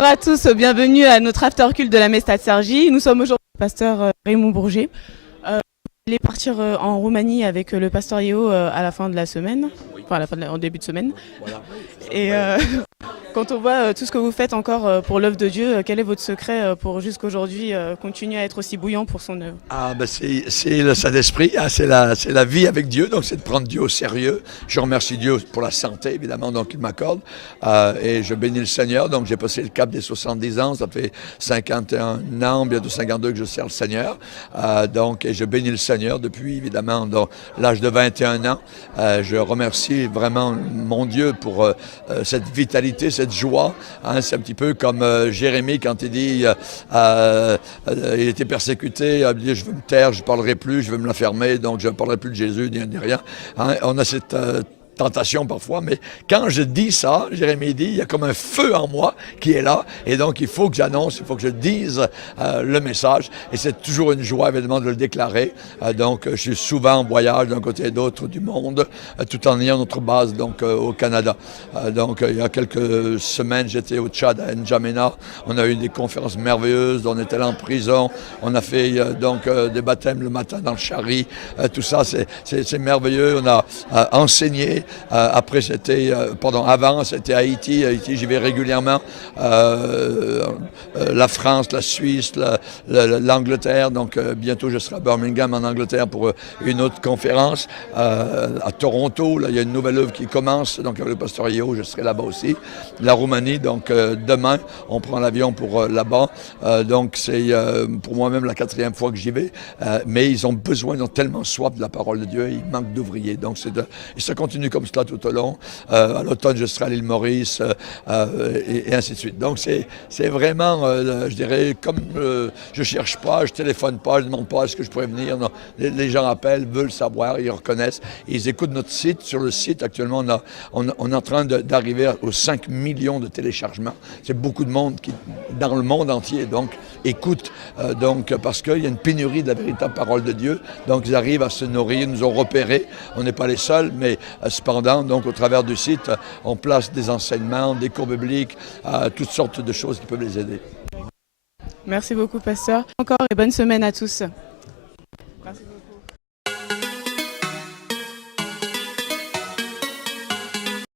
Bonjour à tous, bienvenue à notre after cult de la Mestade Sergi. Nous sommes aujourd'hui avec le pasteur Raymond Bourget. Il est partir en Roumanie avec le pasteur Yeo à la fin de la semaine, enfin en début de semaine. Voilà. Et quand on voit tout ce que vous faites encore pour l'œuvre de Dieu, quel est votre secret pour jusqu'aujourd'hui continuer à être aussi bouillant pour son œuvre? C'est le Saint-Esprit, hein, c'est la vie avec Dieu, donc c'est de prendre Dieu au sérieux. Je remercie Dieu pour la santé, évidemment, donc il m'accorde. Et je bénis le Seigneur, donc j'ai passé le cap des 70 ans, ça fait 51 ans, bientôt 52 que je sers le Seigneur. Et je bénis le Seigneur depuis, évidemment, l'âge de 21 ans. Je remercie vraiment mon Dieu pour cette vitalité, cette joie. Hein, c'est un petit peu comme Jérémie quand il dit il était persécuté, il a dit je veux me taire, je ne parlerai plus, je veux me la fermer, donc je ne parlerai plus de Jésus, ni rien. Hein, on a cette tentation parfois, mais quand je dis ça, Jérémie dit, il y a comme un feu en moi qui est là, et donc il faut que j'annonce, il faut que je dise le message, et c'est toujours une joie évidemment de le déclarer. Donc je suis souvent en voyage d'un côté et d'autre du monde, tout en ayant notre base donc au Canada. Il y a quelques semaines, j'étais au Tchad, à N'Djamena, on a eu des conférences merveilleuses, on était là en prison, on a fait des baptêmes le matin dans le Chari, tout ça c'est merveilleux, on a enseigné. Avant c'était Haïti, j'y vais régulièrement, la France, la Suisse, l'Angleterre, donc bientôt je serai à Birmingham en Angleterre pour une autre conférence, à Toronto, là il y a une nouvelle œuvre qui commence, donc avec le pasteur Yeo, je serai là-bas aussi, la Roumanie, donc demain on prend l'avion pour là-bas, donc c'est pour moi-même la 4e fois que j'y vais, mais ils ont tellement soif de la parole de Dieu, il manque d'ouvriers, donc et ça continue comme cela tout au long. À l'automne, je serai à l'île Maurice et ainsi de suite. Donc, c'est vraiment, je dirais, comme je ne cherche pas, je ne téléphone pas, je ne demande pas est-ce que je pourrais venir. Non. Les gens appellent, veulent savoir, ils reconnaissent. Ils écoutent notre site. Sur le site, actuellement, on est en train d'arriver aux 5 millions de téléchargements. C'est beaucoup de monde qui, dans le monde entier, donc, écoute. Parce qu'il y a une pénurie de la véritable parole de Dieu. Donc, ils arrivent à se nourrir, ils nous ont repérés. On n'est pas les seuls, mais cependant, donc, au travers du site, on place des enseignements, des cours bibliques, toutes sortes de choses qui peuvent les aider. Merci beaucoup, pasteur. Encore et bonne semaine à tous.